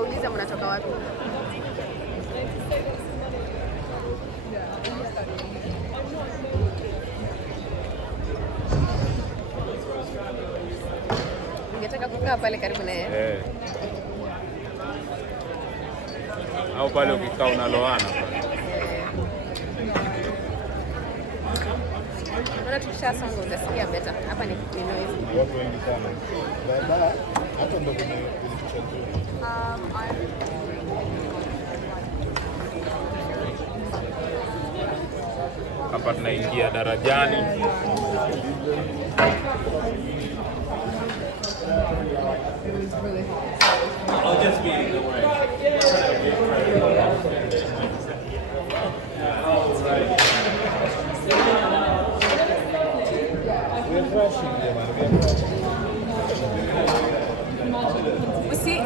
niwaulize mnatoka wapi? Ningetaka kukaa pale karibu na yeye. Au pale ukikaa unaloana. Naona tukishasonga utasikia better. Hapa ni noise. Watu wengi sana. Baada hata ndo kwenye Chanzo. Hapa tunaingia darajani. I'll just be in the way.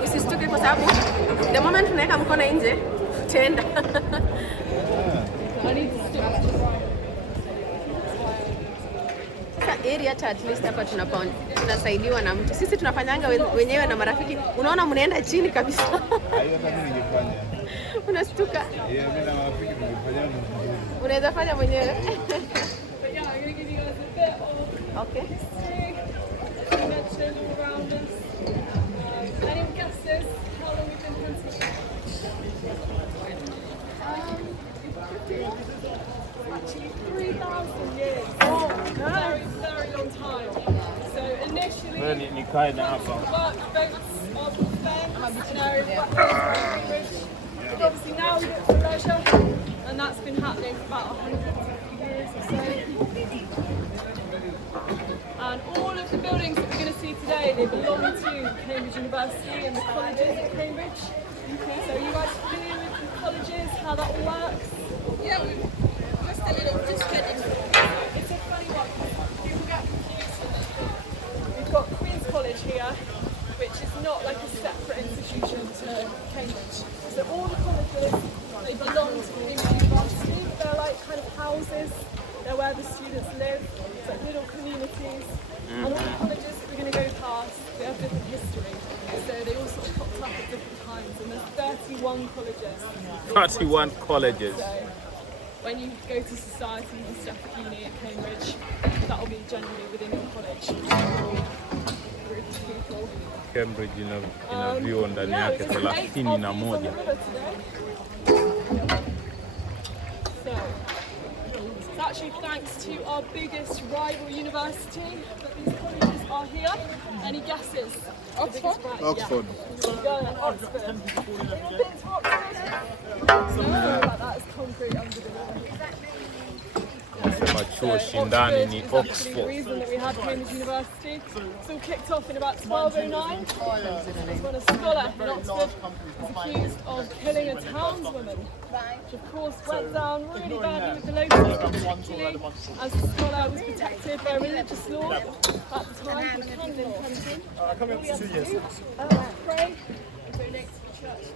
Usistuke kwa sababu the moment tunaweka mkono nje tenda. Sasa area at least hapa tunasaidiwa na mtu. Sisi tunafanyanga wenyewe na marafiki. Unaona mnaenda chini kabisa. Hiyo kama ningefanya. Unastuka? Mimi na marafiki tungefanya. Unaweza fanya mwenyewe. Okay. Any guesses how long we've been hunting? 3,000 years. Oh, very, very long time. So initially, nikae na hapa. boats of defense, but obviously now we do it for leisure, and that's been happening for about 150 years or so. And all of the buildings that we're going to see today, they belong to Cambridge University and the colleges at Cambridge. Okay. So you guys familiar with the colleges, how that all works? Yeah, just a little, just get into it. It's a funny one. People get confused. We've got Queen's College here, which is not like a separate institution to Cambridge. So all the colleges, they belong to Cambridge University. They're like kind of houses. They're where the students live. It's like little communities. And all the colleges that we're going to go past, they have different history. So they all sort of popped up at different times. And there's 31 colleges. 31 colleges. So when you go to society and stuff at uni at Cambridge, that will be generally within your college. Groups of people. Cambridge ina vyuo ndani yake 31. It's actually thanks to our biggest rival university that these colleges are here. Any guesses? Oxford. Oxford. Yeah. Oxford. Have you been to Oxford? No, that is concrete under the water. Chuo shindani ni Oxford. The reason that we had Cambridge University. It's all kicked off in about 1209. When a scholar in Oxford was accused of killing a townswoman, which of course went down really badly with the locals, particularly as the scholar was protected by religious law at the time, the canon in London. Coming up to 2 years. Pray and donate to the church.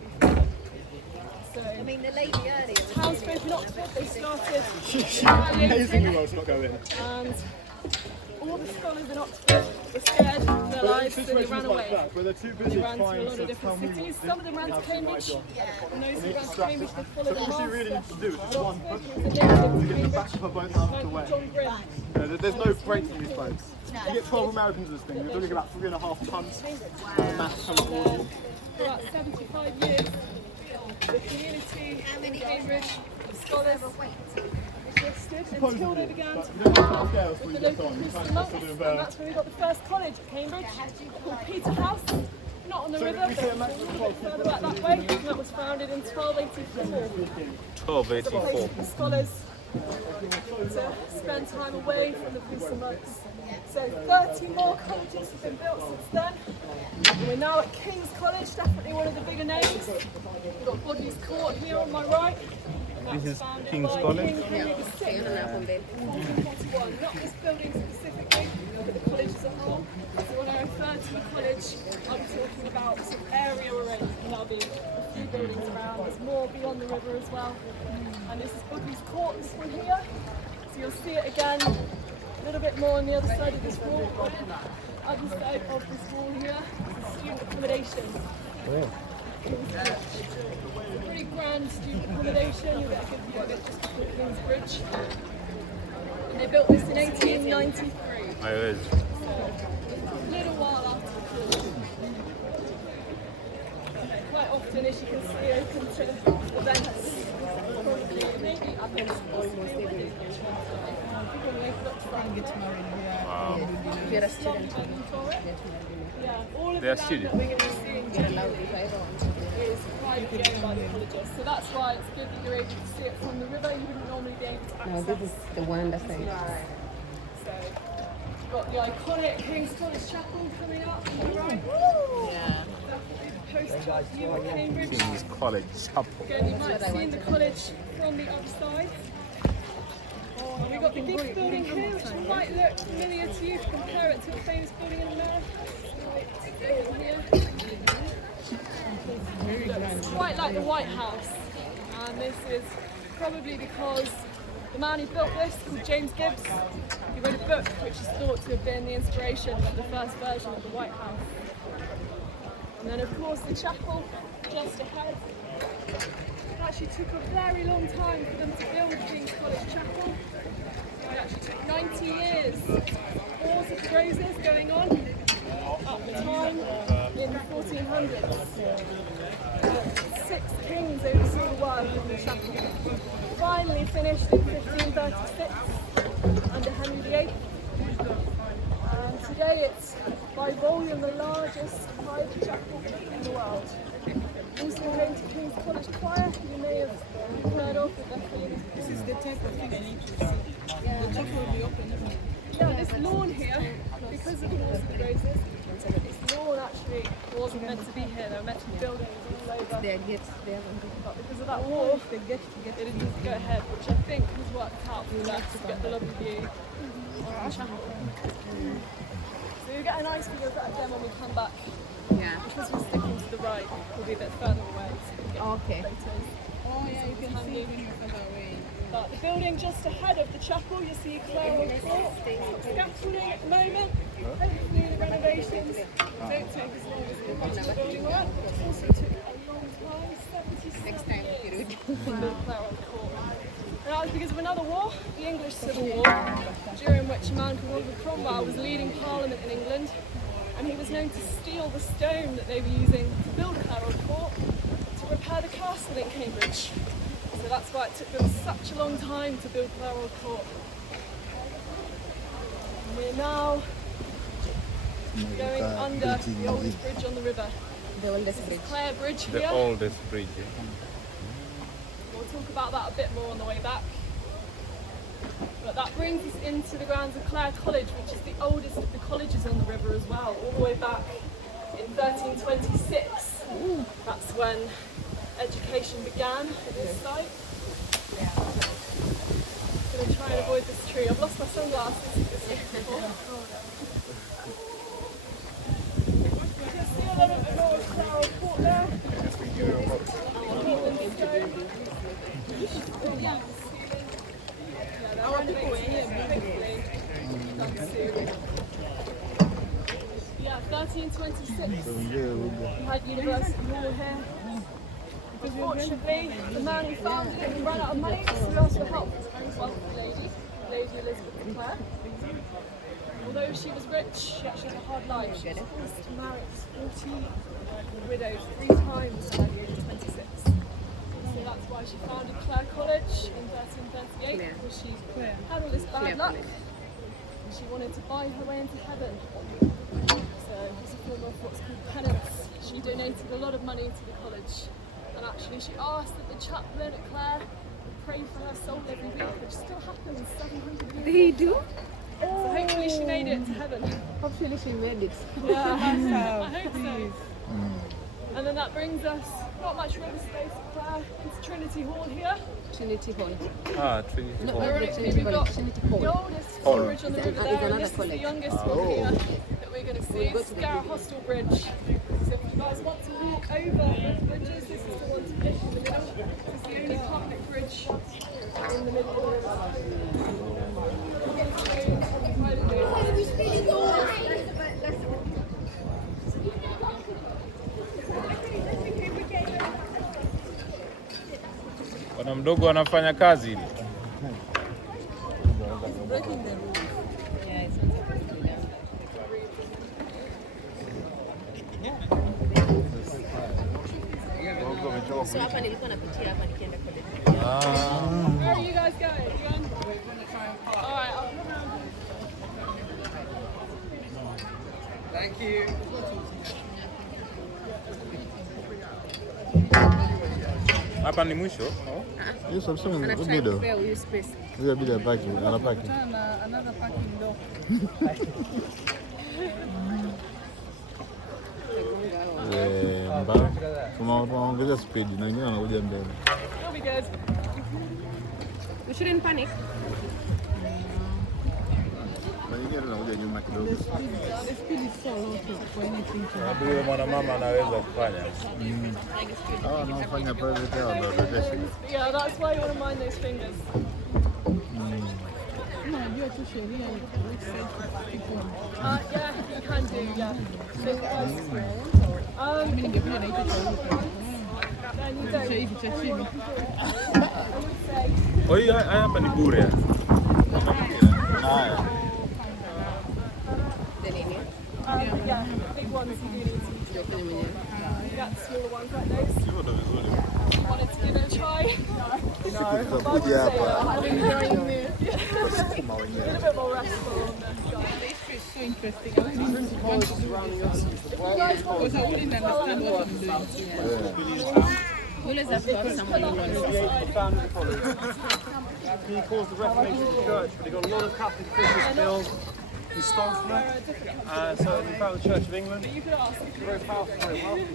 So, I mean, the lady earlier. townsfolk in Oxford, they started Amazingly well to not go in. and all the scholars in Oxford were scared for their lives, so they ran away. Where they're too They busy ran to a trying lot of to tell different me cities. Some of them ran to Cambridge, and those who ran to Cambridge, they followed the all she really master. needs to do is just one book He was a native of to get the Cambridge, back of her boat out of the way. John Grimm. There's no breaks in these boats. You get 12 Americans in this thing, you're looking at about 3.5 tons. Mass For about 75 years, the community in Cambridge, the scholars, existed until they began to with the local Christian monks, and that's when we got the first college at Cambridge, called Peterhouse, not on the river, but a little bit further back that way, and that was founded in 1284. 1284. The scholars to spend time away from the priests and monks. So 30 more colleges have been built since then. We're now at King's College, definitely one of the bigger names. We've got Bodley's Court here on my right. This is King's College. King Henry VI in 1441. Not this building specifically, but the college as a whole. So when I refer to a college, I'm talking about some area arrangement, and there'll be a few buildings around. There's more beyond the river as well. And this is Bodley's Court, this one here. So you'll see it again a little bit more on the other side of this wall. Other side of this wall here is student accommodation. King's College. It's a pretty grand student accommodation. You'll get a good view of it just before King's Bridge. And they built this in 1893. I heard. A little while after the college. Quite often, as you can see, open to events. Probably maybe up in almost every day. Wow. You're a student. Yeah, all of They are the land students. that we're going to be seeing You're today allowed if I want. is privately owned by the colleges. So that's why it's good that you're able to see it from the river. You wouldn't normally be able to No, access. this is the one that's like. So you've got the iconic King's College Chapel coming up on the right. Yeah. Definitely the post-church view of Cambridge. King's College Chapel. Again, you might see in the college from the other side. And we've got the Gibbs building here, which might look familiar to you if you compare it to a famous building in America. It's right here. It's quite like the White House. And this is probably because the man who built this, called James Gibbs, he wrote a book which is thought to have been the inspiration for the first version of the White House. And then of course the chapel just ahead. It actually took a very long time for them to build King's College Chapel. It actually took 90 years. Wars of roses going on at the time in the 1400s. 6 kings oversaw the work of the chapel. Finally finished in 1536 under Henry VIII. And today it's by volume the largest private chapel in the world. Also home to King's College Choir, you may have heard of with their famous. This is the type of thing I need to see. The chapel will be open, isn't it? Yeah, this lawn here, because of the Wars of the Roses, this lawn actually wasn't meant to be here. They were meant to be buildings all over. Their gifts, they haven't. But because of that war, they get it didn't go ahead, which I think has worked out for us to get the lovely view of the chapel. So you'll get a nice view of that again when we come back. Yeah. Because we're sticking to the right, we'll be a bit further away. So we can get Okay. photos. Oh yeah, you can see when you're further away. But the building just ahead of the chapel, you see Clare College. Scaffolding at the moment. Hopefully the renovations don't take as long as the original building were. It also took a long time, 76 Next time, years Kirud. to build Clare Court. And that was because of another war, the English Civil War, during which a man called Oliver Cromwell was leading Parliament in England. And he was known to steal the stone that they were using to build Clare Court to repair the castle in Cambridge. So that's why it took them such a long time to build Clare Court. And we're now going under the oldest bridge on the river. The oldest bridge. Clare Bridge The here. oldest bridge. We'll talk about that a bit more on the way back. But that brings us into the grounds of Clare College, which is the oldest of the colleges on the river as well, all the way back in 1326. That's when education began at this site. I'm going to try and avoid this tree. I've lost my sunglasses. You can see a little bit more of Clare Court there. Portland stone. Yeah. Yeah, 1326. We had University Hall here. Unfortunately, the man who founded it ran out of money, so he asked for help from his very wealthy lady, Lady Elizabeth Clare. Although she was rich, she actually had a hard life. She was forced to marry 40 widows 3 times by the age of 26. So that's why she founded Clare College in 1338, because she had all this bad luck and she wanted to buy her way into heaven. So as a form of what's called penance, she donated a lot of money to the college, and actually she asked that the chaplain at Clare would pray for her soul every week, which still happens 700 years. They do? So hopefully she made it to heaven. Hopefully she made it. Yeah, I hope so. And then that brings us, not much river space at Clare, it's Trinity Hall here. Trinity Hall. Ah, Trinity No, College. Ironically, Trinity we've got College, Trinity the Hall. oldest Hall. bridge on the river It's there, and another this is the college. youngest one here that we're going to see. It's Scarra Hostel Bridge. So if you guys want to walk over the bridges, this is the one to fish in the middle. This is the only public bridge in the middle of the river. Bwana mdogo anafanya kazi ile. So hapa nilikuwa napitia hapa nikienda college. Where are you guys going? You on? All right, I'll come around. Thank you. Hapa ni mwisho. Yes, I'm saying Ana the try middle. kupea huyu space. We are bit parking. Ana parking. Another parking door. Mbaya. Tunaongeza speed na wengine wanakuja mbele. It'll be good. We shouldn't panic. Na wengine tunakuja nyuma kidogo. The speed is so low for anything to happen. Huyo mwanamama anaweza kufanya. Hawa wanaofanya private hao ndio rotation. Yeah, that's why you want to mind those fingers. Unajua tu sheria which side to keep on. Yeah, you can do, yeah. Mimi ningependa naita shauri. Then you don't. Hiki cha chini. Oi, hapa ni bure. Haya. Yeah, big ones you do need to do. You got smaller ones like those. Sio ndo vizuri. Wanted to give it a try. Tutakuja hapa. A little bit more restful on the History is so interesting. I really want to do this. Because I wouldn't understand what I'm doing. Always have to have someone who knows. The founder of the college. He caused the Reformation of the church, but he got a lot of Catholic officials killed. He stole from them. So he founded the Church of England. You could ask. Very powerful, very wealthy.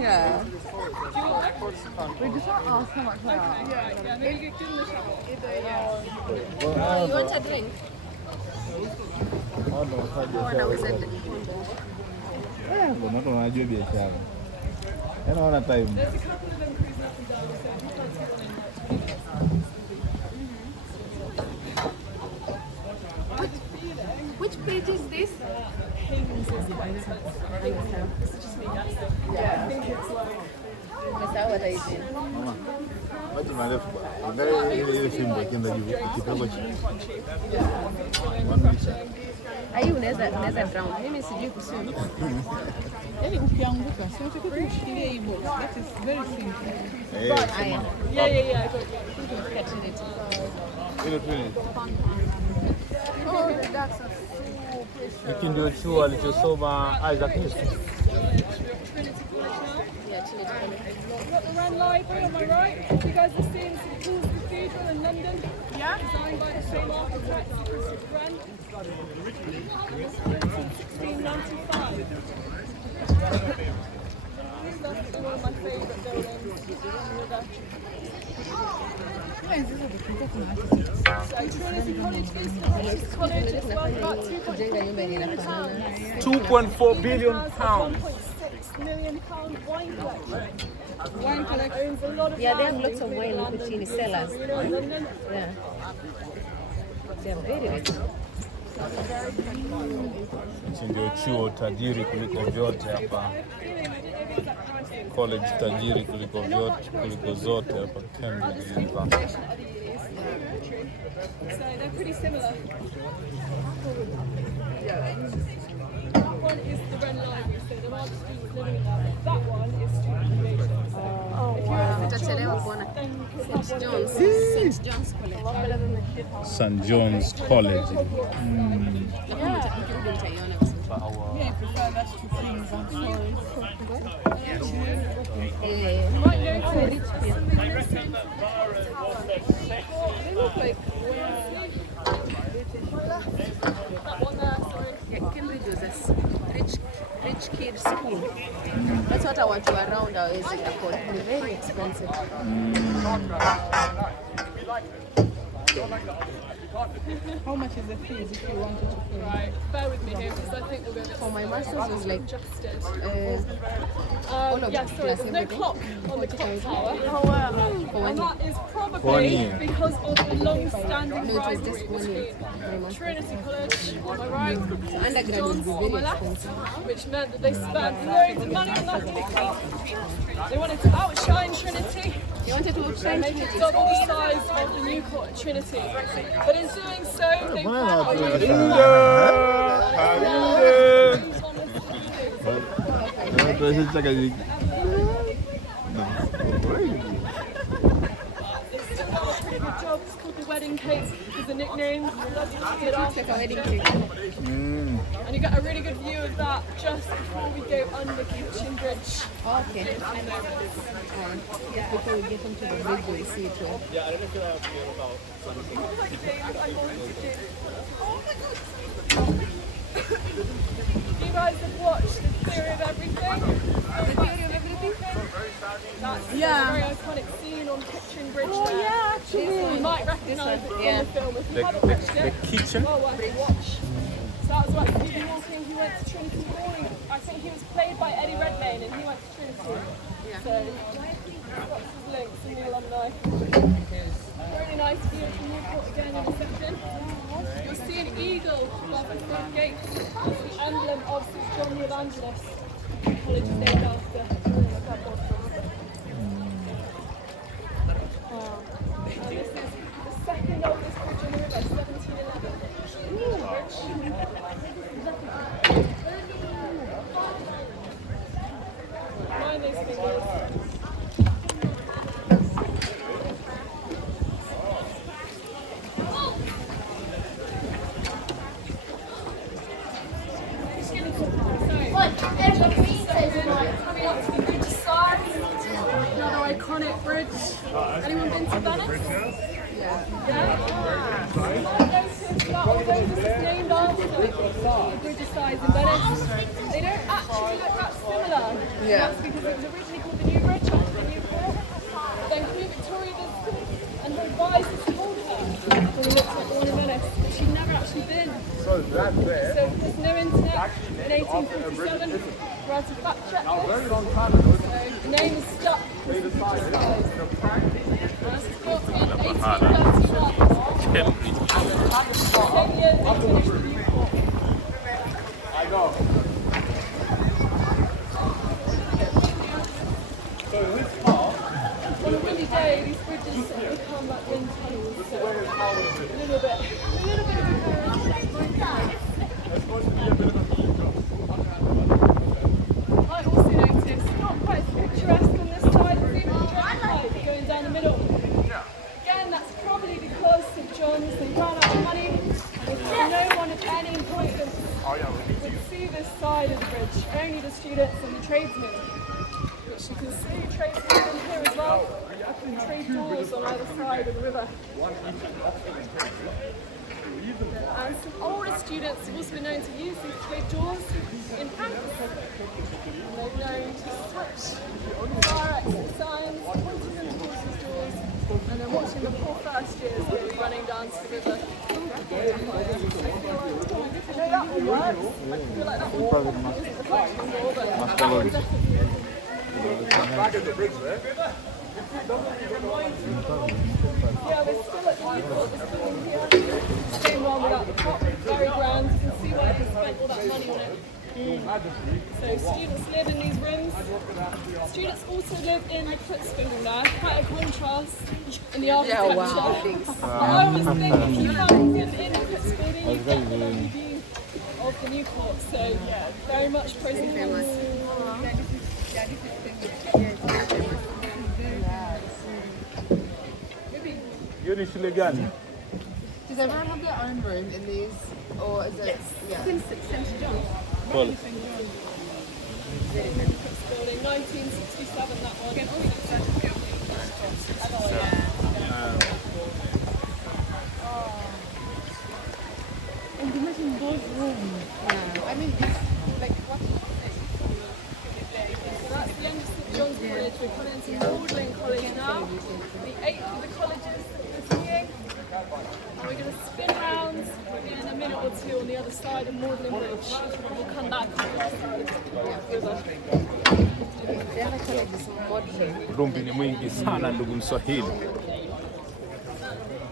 Yeah. We just want to ask how much they are. Yeah, maybe give them a shot. You want a drink? Wanauza Watu wanajua biashara. Yaani wana time. There's a couple of them cruising up and down the stairs. Which page is this? Kings is quite expensive. This is just me guessing. Yeah. I think it's like... Umesahau hata hizi. Mama. Watu marefu. Angalia ile fimbo ikienda juu ikipigwa chini. Hii unaweza drown. Mimi sijui kuswim. Yaani ukianguka, si unatakiwa kushikilia hii box. That is very simple. Haya. Yeah, I got you. Trinity. Ile Trinity. Oh, the ducks are so precious. Hiki ndio chuo alichosoma Isaac Newton. Trinity College now. Yeah, Trinity College. We've got the Wren Library on my right. You guys have seen St Paul's Cathedral in London. Yeah. Designed by the same architect, Wren. Since 1695. That's one of my favourite buildings. So Trinity College is the richest college. It's worth about £2.4 billion. £2.4 billion. 1.6 million wine collection. Wine collection owns a lot of Yeah, they have land, lots of wine including huku chini, London, cellars. London. Yeah. They are very rich. Hichi ndio chuo tajiri kuliko vyote hapa. College tajiri kuliko vyote, kuliko zote hapa Cambridge University. So they're pretty similar. That one is the Wren Library, so there are students living in that. That one is student accommodation. If you're at Tutachelewa kuona St. John's College. St. John's College. Nikirudi nitaiona vizuri. Yeah, I prefer that to things. I'm sorry. you might notice They look like that one there, sorry. Yeah, Cambridge was a rich kid school. That's what I want to around hawezi afford. Ni very expensive. how much is the fees if you wanted to pay? Right, bear with me here because I think we're going to For my master's was like adjusted. all of Yeah, the sorry, class, there's no everything. clock on the clock tower. For And 1 year. that is 1 probably year. because of the long-standing No, it was rivalry just 1 year. between Trinity College on my right, Undergrad would be on my very left, expensive. which meant that they spent loads of money on that. They wanted to outshine Trinity. You wanted to They make it double the size of the new court at Trinity. But in doing so, they It's called the wedding cake is the nickname. It looks like a wedding cake. And you get a really good view of that just before we go under Kitchen Bridge. Okay. Just before we get onto the bridge, we see it. Yeah, I don't know if you're allowed to hear about something. You guys have watched The Theory of Everything? The Theory of Everything? That's a very iconic scene on Kitchen Bridge. Oh yeah, actually. You might recognise it from the film. If you haven't watched it, kitchen? well worth a watch. So that was like Stephen Hawking, he went to Trinity College. I think he was played by Eddie Redmayne and he went to Trinity. So lots of links in the alumni. Really nice view of the Newport again in a second. You'll see an eagle above the front gate. It's the emblem of St. John the Evangelist. The college is named after. And this is the second oldest bridge in the river, 1711. Mind these fingers. Another iconic bridge. Anyone been to Venice? Yeah. Although this is named after the bridge size in Venice, they don't actually look that similar. That's because it was originally called the New Bridge after the New Port. Then Queen Victoria visited and her advisors told her when we looked at the one in Venice that she'd never actually been. So there's no internet in 1847. We had to fact check this. So the name is stuck with the bridge size. And this was built in 1839. 10 years they finished the new port. On a windy day, these bridges become like wind tunnels, so a little bit of I also noticed, not quite picturesque on this side, it's even a drag going down the middle. Again, that's probably because St. John's, they ran out of money, and no one of any importance would see this side of the bridge, only the students and the tradesmen. Which you can see tradesmen in here as well, and trade doors on either side of the river. And some older students have also been known to use these trade doors in practice. And they've known to switch fire exit signs, pointing them towards these doors, and then watching the poor first years go running down to the river. I feel that one works. I feel like that one isn't the function door, but that one definitely is. Back at the bridge there. Yeah, we're still at Newport, this building here. Same one without the top, very grand. You can see why they spent all that money on it. So students live in these rooms. Students also live in the Puts building there. Quite a contrast in the architecture. I always think if you haven't been in the Puts building, you get the lovely view of the new court. So very much pros and cons. Does everyone have their own room in these? Or is it? Yeah. St. John. Well, Building, 1967, that one. And imagine those rooms. Yeah. I mean, it's like what? So that's the end of St. John's College. We're coming into Magdalen College now. The 8th of the colleges that we're seeing. And we're going to spin around in a minute or two on the other side of Magdalen Bridge. We'll come back on the other side of the river. Rumbi ni mwingi sana ndugu Mswahili.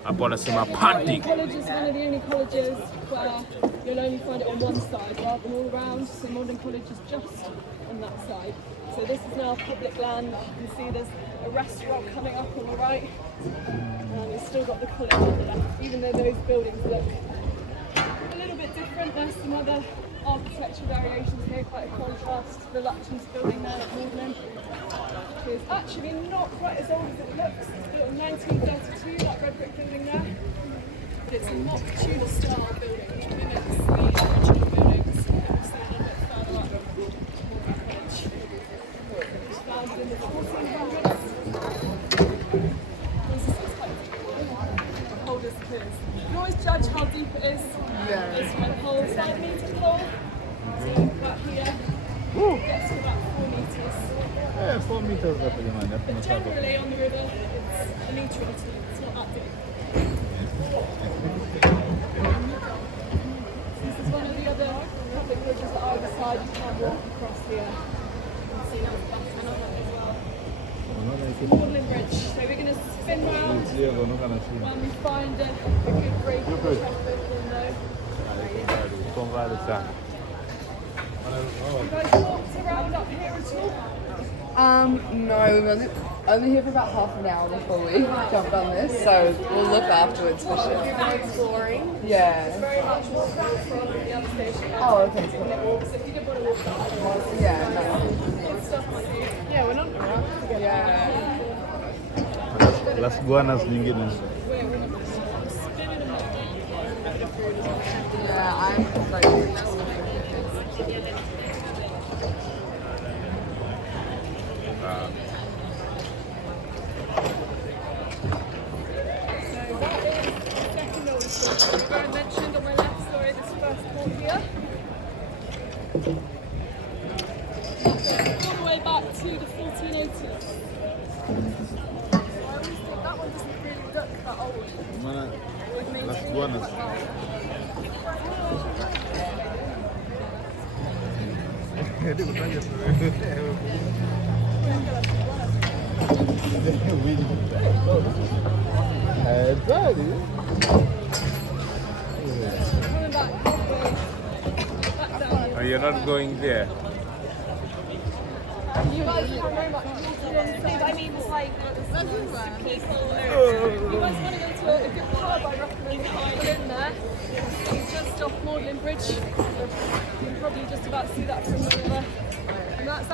Hapo anasema party. College is one of the only colleges where you'll only find it on one side rather than all around. So Magdalen College is just on on that side. So this is now public land. You can see there's a restaurant coming up on the right. And it's still got the college on the left, even though those buildings look a little bit different. There's some other architecture variations here, quite a contrast to the Lutyens building there at Magdalen, which is actually not quite as old as it looks. It's built in 1932, that red brick building there. But it's a mock Tudor style building, which mimics the original buildings that we see a little bit further up. College. It was founded in the 1400s. This is quite cold as it is. You can always judge how deep it is. Based on the whole 5 metre pole. So about here, it gets to about 4 metres. Yeah, 4 meters up again. But generally on the river, it's a metre or two. It's not that deep. This is one of the other public bridges at either side. You can walk across here. You can see there's a button on it as well. Magdalen Bridge. So we're going to spin round when we find a good break in the traffic window. You guys walked around up here at all? No, we were only here for about half an hour before we jumped on this, so we'll look afterwards for sure. Exploring. Yeah. Very much walk around from the other station. Oh, okay, cool. So if you did want to walk around, Yeah, no. good stuff to see. Yeah, we're not around together. Yeah. Las guanas nyingine. Yeah, I'm like, I mentioned on my left, sorry, this first court here. All the way back to the 1480s. So I always think that one doesn't really look that old. Las guanas. Coming back halfway, back down here. Oh, you're not going there. You guys can very much I mean, it's like peaceful area. If you guys want to go to a good pub, I recommend going in there. It's just off Magdalen Bridge. You can probably just about see that from the river. And that's